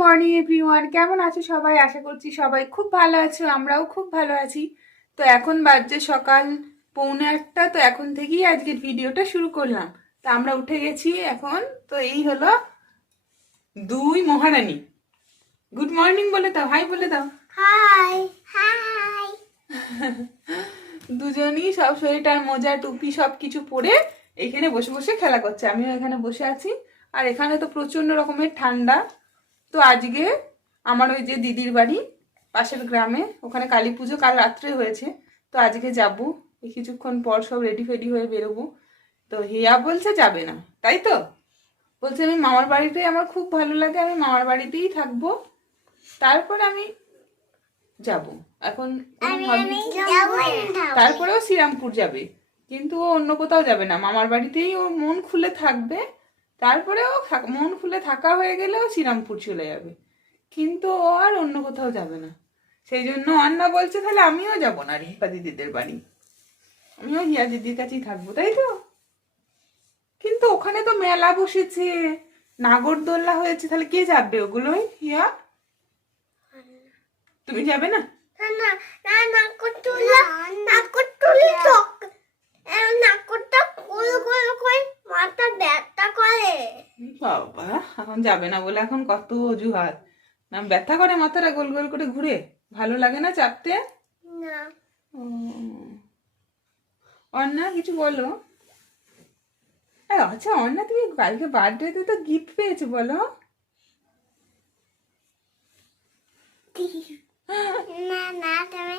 Morning everyone, কেমন আছো সবাই? আশা করছি সবাই খুব ভালো আছো, আমরাও খুব ভালো আছি। তো এখন বাজছে সকাল 7:45। তো এখন থেকেই আজকের ভিডিওটা শুরু করলাম। তো আমরা উঠে গেছি এখন। তো এই হলো দুই মহারানী। গুড মর্নিং বলে দাও, হাই বলে দাও। High high. দুজনই সব সোয়েটার মোজা টুপি সব কিছু পরে এখানে বসে বসে খেলা করছে। আমিও এখানে বসে আছি। আর এখানে তো প্রচন্ড রকমের ঠান্ডা। তো আজকে আমার ওই যে দিদির বাড়ি পাশের গ্রামে, ওখানে কালী পুজো কাল রাত্রে হয়েছে। তো আজকে যাবো, এই কিছুক্ষণ পর সব রেডি ফেডি হয়ে বেরোবো। তো হিয়া বলছে যাবে না, তাই তো বলছে আমি মামার বাড়িতেই আমার খুব ভালো লাগে, আমি মামার বাড়িতেই থাকবো, তারপর আমি যাব। এখন তারপরেও শ্রীরামপুর যাবে, কিন্তু ও অন্য কোথাও যাবে না, মামার বাড়িতেই ও মন খুলে থাকবে। তারপরেও মন খুলে থাকা হয়ে গেলেও শ্রীরামপুর চলে যাবে, কিন্তু ও আর অন্য কোথাও যাবে না। সেই জন্য অন্না বলছে তাহলে আমিও যাবো না রিপা দিদিদের বাড়ি, আমিও হিয়া দিদির কাছেই থাকবো, তাই তো। কিন্তু ওখানে তো মেলা বসেছে, নাগরদোল্লা হয়েছে, তাহলে কে যাবে ওগুলোই? হিয়া তুমি যাবে না? বাবা এখন যাবে না বলে এখন কত অজুহাত। না ব্যথা করে মাথাটা গোল গোল করে ঘুরে, ভালো লাগে না চাপতে? অন্না কিছু বলো। আচ্ছা অন্না, তুমি কালকে বার্থডেতে তো গিফট পেয়েছো, বলো। না না, তুমি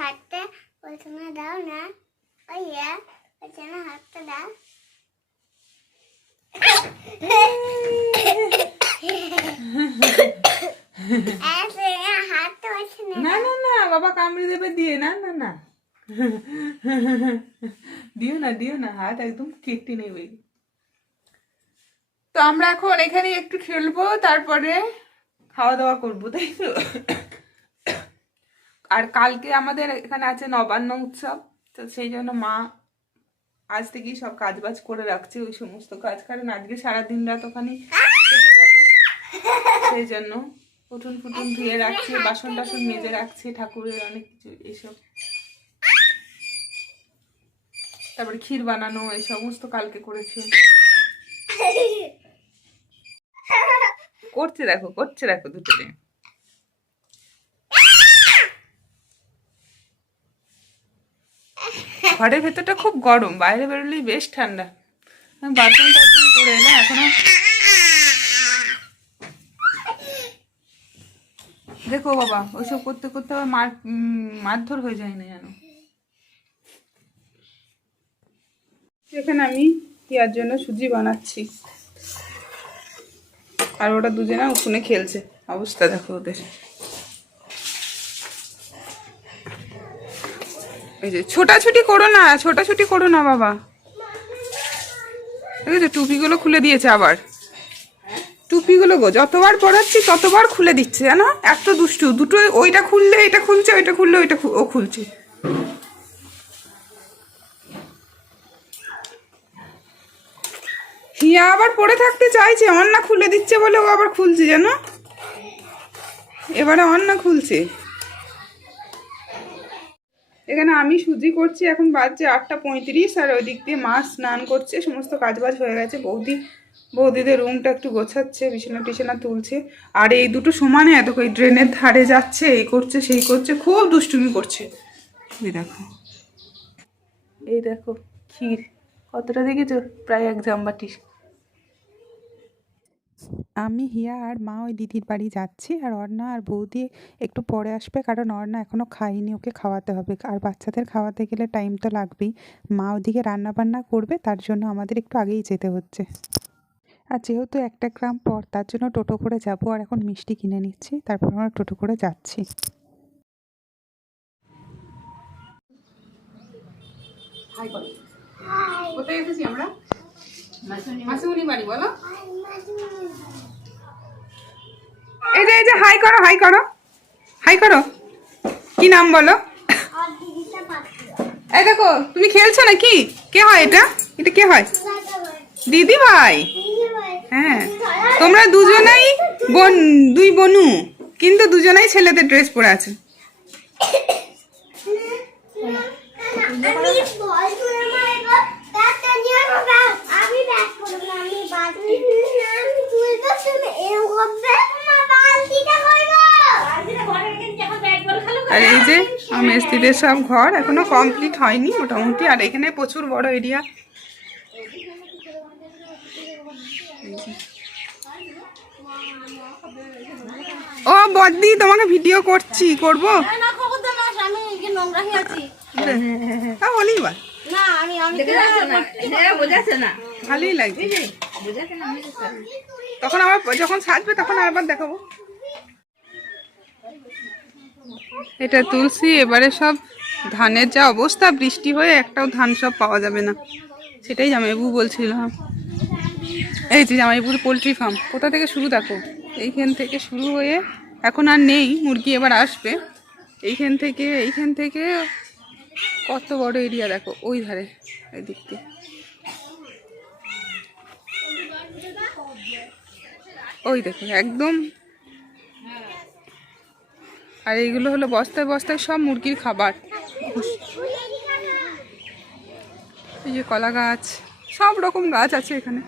হাতটা প্রথমে দাও না, ওই ওইখানে হাতটা দাও। না না না, বাবা কামড়ে দেবে, দিয়ে না না না, দিও না দিও না, হাত একদম কেটে নেবে। তো আমরা এখন এখানে একটু খেলবো, তারপরে খাওয়া দাওয়া করবো, তাই তো। আর কালকে আমাদের এখানে আছে নবান্ন উৎসব, তো সেই জন্য মা আজ থেকেই সব কাজ বাজ করে রাখছে, ওই সমস্ত কাজ, কারণ আজকে সারাদিন রাত ওখানে থেকে যাবো। সেই জন্য উঠুন ফুটুন ধুয়ে রাখছে, বাসন টাসন মেজে রাখছে, ঠাকুরের অনেক কিছু এইসব, তারপরে ক্ষীর বানানো, এই সমস্ত কালকে করেছে। করছে দেখো দুটোতে। ঘরের ভেতরটা খুব গরম, বাইরে বেরোলেই বেশ ঠান্ডা। বাথরুম টাথরুম করে এলাম এখনো। দেখো বাবা, ওইসব করতে করতে আবার মারধর হয়ে যায় না জানো। এখানে আমি হিয়ার জন্য সুজি বানাচ্ছি, আর ওরা দুজনে উঠোনে খেলছে, অবস্থা দেখো ওদের। এই যে ছোটাছুটি করো না বাবা। দেখেছো টুপিগুলো খুলে দিয়েছে আবার, টুপিগুলো গো যতবার পরাচ্ছি ততবার খুলে দিচ্ছে জানো, এত দুষ্টু দুটো। ওইটা খুললে এটা খুলছে, ওইটা খুললে ওইটা ও খুলছে। হিয়া আবার পরে থাকতে চাইছে, অন্না খুলে দিচ্ছে বলে ও আবার খুলছে জানো, এবারে অন্না খুলছে। এখানে আমি সুজি করছি, এখন বাজছে 8:35, আর ওই দিক দিয়ে মা স্নান করছে, সমস্ত কাজবাজ হয়ে গেছে। বৌদিদের রুমটা একটু গোছাচ্ছে, বিছানা টিছানা তুলছে। আর এই দুটো সমানে এত ওই ড্রেনের ধারে যাচ্ছে, এই করছে সেই করছে, খুব দুষ্টুমি করছে। এই দেখো ক্ষীর কতটা দেখেছো, প্রায় 1 জামবাটি। আমি হিয়া আর মা ওই দিদির বাড়ি যাচ্ছি, আর অর্ণা আর বৌদি একটু পরে আসবে, কারণ অর্ণা এখনও খাইনি, ওকে খাওয়াতে হবে, আর বাচ্চাদের খাওয়াতে গেলে টাইম তো লাগবেই। মা ওদিকে রান্নাবান্না করবে, তার জন্য আমাদের একটু আগেই যেতে হচ্ছে। আর যেহেতু 1 গ্রাম পর, তার জন্য টোটো করে যাব, আর এখন মিষ্টি কিনে নিচ্ছি, তারপর আমরা টোটো করে যাচ্ছি। কোথায় এসেছি আমরা? মাসুমনি বাড়ি, বলো। এই যে হাই করো, কি নাম বলো? এই দেখো তুমি খেলছো নাকি? কে হয় এটা? এটা কে হয়? দিদি ভাই। হ্যাঁ, তোমরা দুজনেই দুই বনু, কিন্তু দুজনেই ছেলেদের ড্রেস পরে আছে। আর এই যে মেস্তিদের সব ঘর এখনো কমপ্লিট হয়নি মোটামুটি। আর এখানে প্রচুর বড় এরিয়া। ও বদ্দি, তোমাকে ভিডিও করবো বলি বা ভালোই লাগবে। তখন আবার যখন সাজবে তখন আবার দেখাবো। এটা তুলসী। এবারে সব ধানের যা অবস্থা, বৃষ্টি হয়ে একটাও ধান সব পাওয়া যাবে না, সেটাই জামাইবু বলছিল। এই যে জামাইবুর পোলট্রি ফার্ম কোথা থেকে শুরু দেখো, এইখান থেকে শুরু হয়ে এখন আর নেই মুরগি, এবার আসবে। এইখান থেকে কত বড় এরিয়া দেখো, ওই ধারে এই দিক দিয়ে। ওই দেখো একদম। আর এইগুলো হলো বস্তায় বস্তায় সব মুরগির খাবার। এই যে কলা গাছ, সব রকম গাছ আছে এখানে।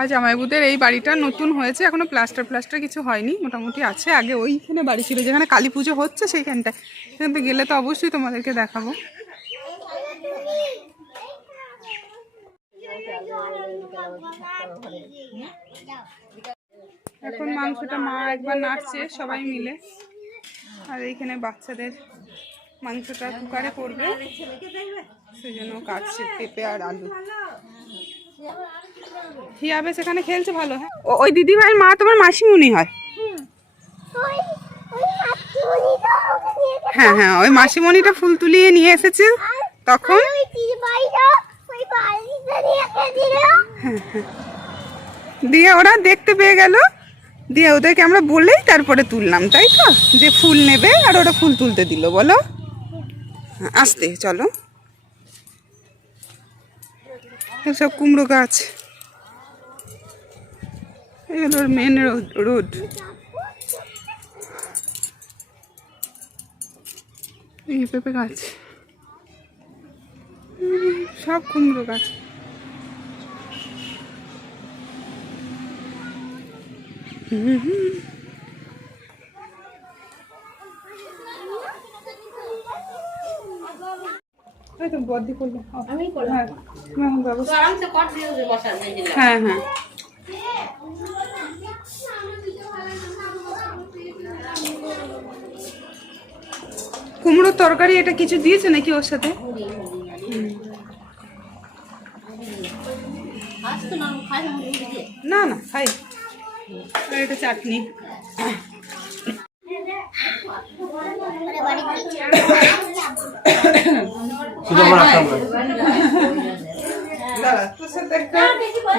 আজ জামাইবুদের এই বাড়িটা নতুন হয়েছে, এখনো প্লাস্টার কিছু হয়নি, মোটামুটি আছে। আগে ওইখানে বাড়ি ছিল যেখানে কালী পুজো হচ্ছে, সেইখানটায়। সেখানটা গেলে তো অবশ্যই তোমাদেরকে দেখাবো। এখন মাংসটা মা একবার নাড়ছে সবাই মিলে। আর এইখানে বাচ্চাদের মাংসটা কুকারে করবে, সেজন্য কাটছে পেঁপে আর আলু। হিয়া বেশ এখানে খেলছে ভালো। হ্যাঁ, ওই দিদি ভাইয়ের মা তোমার মাসিমণি হয়। হ্যাঁ হ্যাঁ, ওই মাসিমণিটা ফুল তুলিয়ে নিয়ে এসেছে তখন। দিয়ে ওরা দেখতে পেয়ে গেল, দিয়ে ওদেরকে আমরা বলেই তারপরে তুললাম, তাই তো, যে ফুল নেবে, আর ওরা ফুল তুলতে দিল। বলো আসতে, চলো। এসব কুমড়ো গাছ, এগুলো মেন রোড। এই পেঁপে গাছ, সব কুমড়ো গাছ। হ্যাঁ হ্যাঁ, কুমড়োর তরকারি এটা কিছু দিয়েছে নাকি ওর সাথে? না না, খাই। আর এটা চাটনি।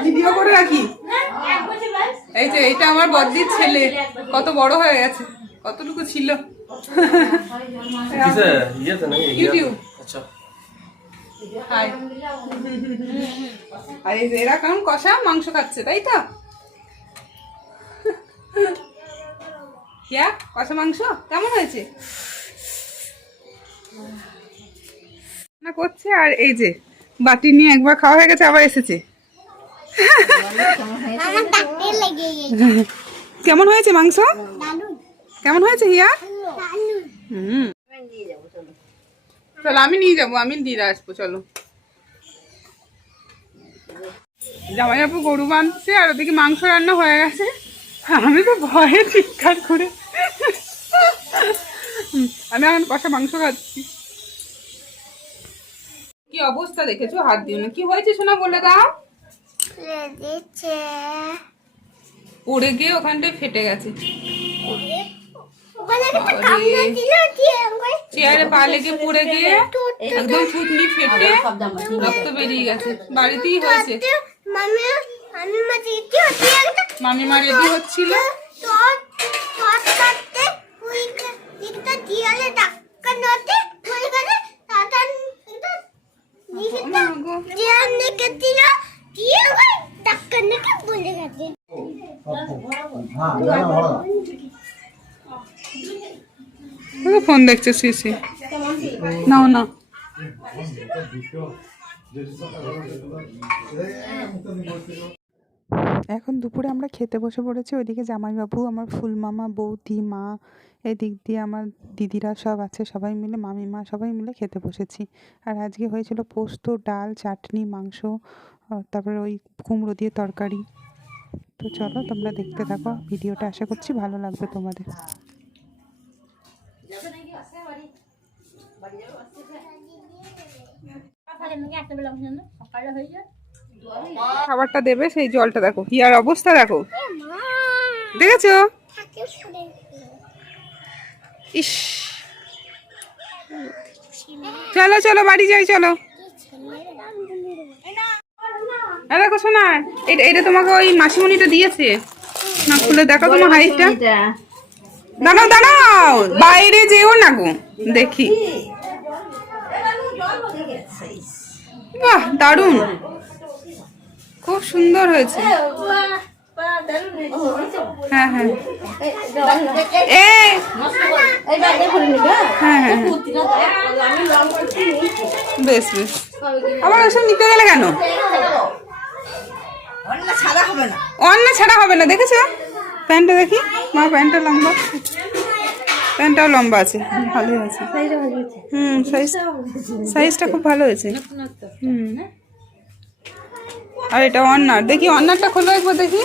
ভিডিও করে রাখি। এই যে এইটা আমার বদ্দির ছেলে, কত বড় হয়ে গেছে, কতটুকু ছিল। ইউটিউব। আর এই যে এরা কেমন কষা মাংস খাচ্ছে, তাই তো? কষা মাংস কেমন হয়েছে না করছে। আর এই যে বাটি নিয়ে একবার খাওয়া হয়ে গেছে, আবার এসেছে। কেমন হয়েছে মাংস? কেমন হয়েছে হিয়া? চলো আমি নিয়ে যাবো, আমি দিয়ে আসবো। চলো, জামাই আপু গরু বাঁধছে আর ওদিকে মাংস রান্না হয়ে গেছে। আমি তো ভয়ে চিৎকার করে, আমি এখন কষা মাংস খাচ্ছি। কি অবস্থা দেখেছো, হাত দিও না। কি হয়েছে সোনা, বলে দাও। পড়ে গিয়ে ওখানটায় ফেটে গেছে। চেয়ারে পা লেগে পড়ে গিয়ে একদম ফুটনি ফেটে রক্ত বেরিয়ে গেছে। বাড়িতেই হয়েছে। মামিমা রেডি হচ্ছিল, জিয়ান দেখেছিল দিয়ে ওই টাক্কা নাকি বলে গেছে ফোন দেখছে সিসি নাও না এখন দুপুরে আমরা খেতে বসে পড়েছি। ওইদিকে জামাইবাবু, আমার ফুলমামা, বৌদি, মা, এদিক দিয়ে আমার দিদিরা সব আছে, সবাই মিলে, মামিমা সবাই মিলে খেতে বসেছি। আর আজকে হয়েছিল পোস্ত, ডাল, চাটনি, মাংস, তারপরে ওই কুমড়ো দিয়ে তরকারি। তো চলো তোমরা দেখতে থাকো ভিডিওটা, আশা করছি ভালো লাগবে তোমাদের। খাবারটা দেবে, সেই জলটা দেখো, হিয়ার অবস্থা দেখো, দেখেছো? ইস, চলো চলো বাড়ি যাই, চলো। দেখো শোনা, এটা তোমাকে ওই মাসিমণিটা দিয়েছে না, খুলে দেখো তোমার হাইটটা। দাঁড়াও দাঁড়াও, বাইরে যেও না গো, দেখি। বাহ, দারুণ, খুব সুন্দর হয়েছে। হ্যাঁ হ্যাঁ বেশ বেশ। আবার ওসব নিতে গেলে কেন? অন্য ছাড়া হবে না, দেখেছো? প্যান্টটা দেখি মা, প্যান্টটা লম্বা, প্যান্টটাও লম্বা আছে, ভালোই আছে। সাইজটা খুব ভালো হয়েছে। আর এটা অন্নার, দেখি অন্নারটা খোলো একবার দেখি।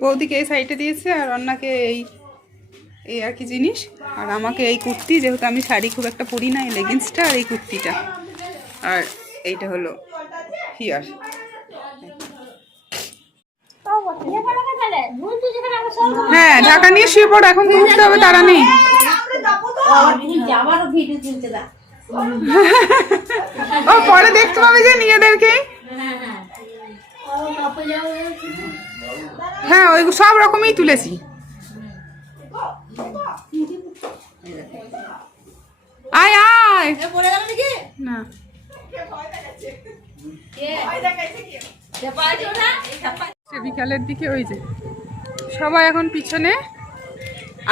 বৌদিকে এই সাইডে দিয়েছে, আর অন্নাকে এই আর কি জিনিস, আর আমাকে এই কুর্তি, যেহেতু আমি শাড়ি খুব একটা পরি না, এই লেগিংসটা আর এই কুর্তিটা, আর এইটা হলো হিয়ার। হ্যাঁ, ঢাকা নিয়ে শুয়ে পড়ো, এখন তো উঠতে হবে, তারা নেই। ও পরে দেখতে পাবে যে নিজেদেরকে। হ্যাঁ, ওই সব রকমই তুলেছি। আয় আয় না, বিকালের দিকে ওই যে সবাই এখন পিছনে,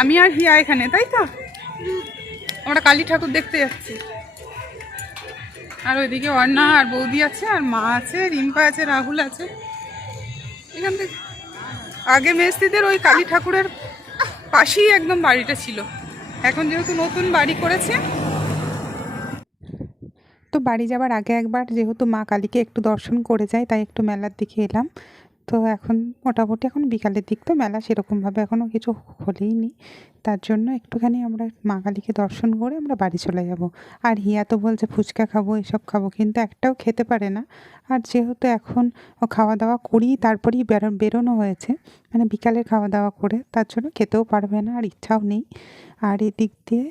আমি আর হিয়া এখানে, তাই তো আমরা কালী ঠাকুর দেখতে যাচ্ছি। আর ওইদিকে অর্ণা আর বৌদি আছে, আর মা আছে, রিম্পা আছে, রাহুল আছে। এখান থেকে আগে মেস্তিদের ওই কালী ঠাকুরের পাশেই একদম বাড়িটা ছিল, এখন যেহেতু নতুন বাড়ি করেছে। তো বাড়ি যাবার আগে একবার যেহেতু মা কালীকে একটু দর্শন করে যায়, তাই একটু মেলার দিকে এলাম। তো এখন মোটামুটি এখন বিকালের দিক, তো মেলা সেরকমভাবে এখনও কিছু হলেই নি, তার জন্য একটুখানি আমরা মা কালীকে দর্শন করে আমরা বাড়ি চলে যাব। আর হিয়া তো বলছে ফুচকা খাবো, এসব খাবো, কিন্তু একটাও খেতে পারে না। আর যেহেতু এখন খাওয়া দাওয়া করি তারপরেই বেরোনো হয়েছে, মানে বিকালের খাওয়া দাওয়া করে, তার জন্য খেতেও পারবে না, আর ইচ্ছাও নেই। আর এদিক দিয়ে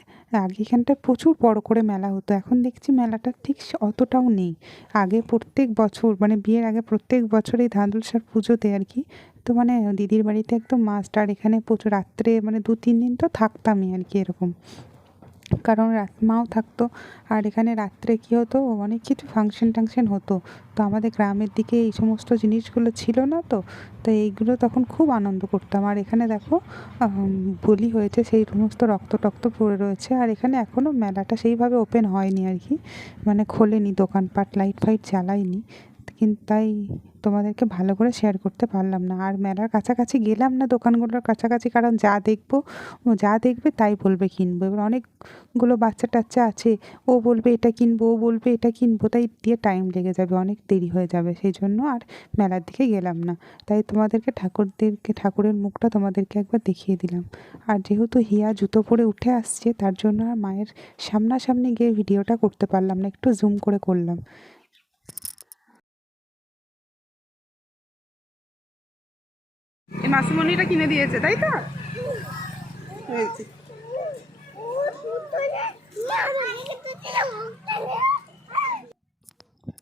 আগে এখানটা প্রচুর বড় করে মেলা হতো, এখন দেখছি মেলাটা ঠিক অতটাও নেই। আগে প্রত্যেক বছর, মানে বিয়ের আগে প্রত্যেক বছর এই ধাঁধুলসার পুজোতে আর কি, তো মানে দিদির বাড়িতে একদম মাস্ট, আর এখানে প্রচুর রাত্রে মানে 2-3 দিন তো থাকতামই আর কি এরকম, কারণ মাও থাকতো। আর এখানে রাত্রে কী হতো, অনেক কিছু ফাংশন টাংশন হতো, তো আমাদের গ্রামের দিকে এই সমস্ত জিনিসগুলো ছিল না, তো এইগুলো তখন খুব আনন্দ করতাম। আর এখানে দেখো বলি হয়েছে, সেই সমস্ত রক্ত টক্ত পড়ে রয়েছে। আর এখানে এখনও মেলাটা সেইভাবে ওপেন হয়নি আর কি, মানে খোলেনি, দোকানপাট লাইট ফাইট জ্বালায়নি, কিন্তু তাই তোমাদেরকে ভালো করে শেয়ার করতে পারলাম না। আর মেলার কাছাকাছি গেলাম না, দোকানগুলোর কাছাকাছি, কারণ যা দেখবে তাই বলবে কিনবো। এবার অনেকগুলো বাচ্চা টাচ্চা আছে, ও বলবে এটা কিনবো, ও বলবে এটা কিনবো, তাই দিয়ে টাইম লেগে যাবে, অনেক দেরি হয়ে যাবে, সেই জন্য আর মেলার দিকে গেলাম না। তাই তোমাদেরকে ঠাকুরের মুখটা তোমাদেরকে একবার দেখিয়ে দিলাম। আর যেহেতু হিয়া জুতো পরে উঠে আসছে, তার জন্য আর মায়ের সামনাসামনি গিয়ে ভিডিওটা করতে পারলাম না, একটু জুম করে করলাম। এই মাসিমণিটা কিনে দিয়েছে, তাই তো?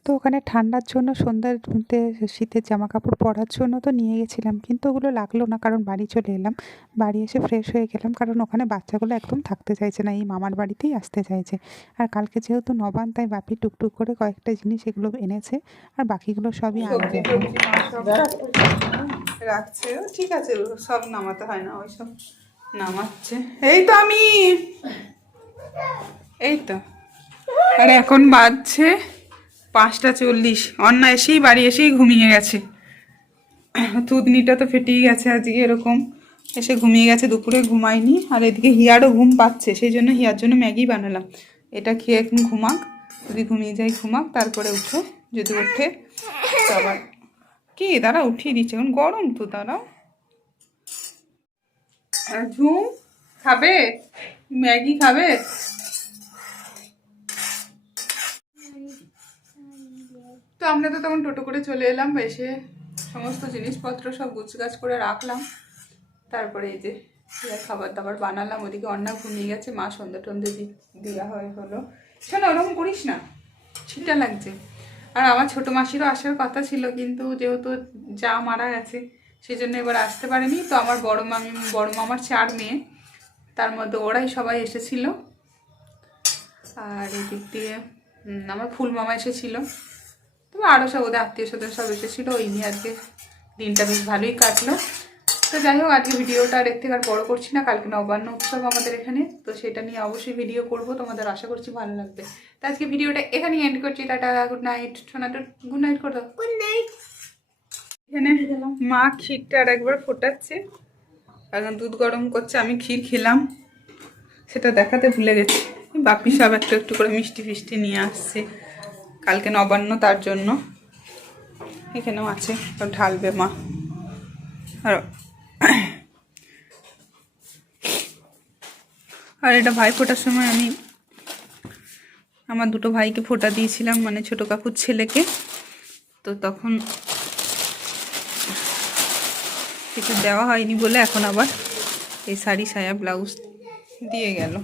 তো ওখানে ঠান্ডার জন্য সন্ধ্যাতে শীতের জামা কাপড় পরার জন্য তো নিয়ে গেছিলাম, কিন্তু ওগুলো লাগলো না, কারণ বাড়ি চলে এলাম। বাড়ি এসে ফ্রেশ হয়ে গেলাম, কারণ ওখানে বাচ্চাগুলো একদম থাকতে চাইছে না, এই মামার বাড়িতেই আসতে চাইছে। আর কালকে যেহেতু নবান, তাই বাপি টুকটুক করে কয়েকটা জিনিস এগুলো এনেছে, আর বাকিগুলো সবই আনবে। রাখছে ও, ঠিক আছে, ও সব নামাতে হয় না, ওই সব নামাচ্ছে। এই তো আমি, এই তো। আর এখন বাজছে 5:40। অন্না এসেই বাড়ি এসেই ঘুমিয়ে গেছে। থুতনিটা তো ফেটেই গেছে আজকে, এরকম এসে ঘুমিয়ে গেছে, দুপুরে ঘুমায়নি। আর এদিকে হিয়ারও ঘুম পাচ্ছে, সেই জন্য হিয়ার জন্য ম্যাগি বানালাম। এটা খেয়ে এখন ঘুমাক, যদি ঘুমিয়ে যায় ঘুমাক, তারপরে উঠে, যদি ওঠে তো আবার কি দাঁড়া উঠিয়ে দিচ্ছে, এখন গরম তো, দাঁড়াও। ঝুম খাবে ম্যাগি, খাবে? তো আমরা তো তখন টোটো করে চলে এলাম, এসে সমস্ত জিনিসপত্র সব গুছগাছ করে রাখলাম। তারপরে এই যে খাবার দাবার বানালাম। ওদিকে অন্না ঘুমিয়ে গেছে, মা সন্ধ্যে টন্ধে দেওয়া হলো। শোনো, ওরকম করিস না, ছিটা লাগছে। আর আমার ছোটো মাসিরও আসার কথা ছিল, কিন্তু যেহেতু যা মারা গেছে সেই জন্য এবার আসতে পারেনি। তো আমার বড় মামার 4 মেয়ে, তার মধ্যে ওরাই সবাই এসেছিল। আর এদিক দিয়ে আমার ফুল মামা এসেছিল, তবে আরও সব ওদের আত্মীয় স্বজন সব এসেছিলো। ওই নিয়ে আজকে দিনটা বেশ ভালোই কাটলো। তো যাই হোক, আজকে ভিডিওটা আর থেকে আর বড়ো করছি না। কালকে নবান্ন উৎসব আমাদের এখানে, তো সেটা নিয়ে অবশ্যই ভিডিও করব, তোমাদের আশা করছি ভালো লাগবে। তো আজকে ভিডিওটা এখানেই এন্ড করছি। টাটা, গুড নাইট। সোনাটা গুড নাইট করে দাও। Good night. এখানে মা ক্ষীরটা আর একবার ফোটাচ্ছে, এখন দুধ গরম করছে। আমি ক্ষীর খেলাম, সেটা দেখাতে ভুলে গেছি। বাপি সব একটু একটু করে মিষ্টি ফিষ্টি নিয়ে আসছে কালকে নবান্ন, তার জন্য। এখানেও আছে, সব ঢালবে মা। আর এটা ভাই ফোটার সময় আমি আমার 2 ভাইকে ফোঁটা দিয়েছিলাম, মানে ছোটো কাকুর ছেলেকে। তো তখন কিছু দেওয়া হয়নি বলে এখন আবার এই শাড়ি সায়া ব্লাউজ দিয়ে গেল।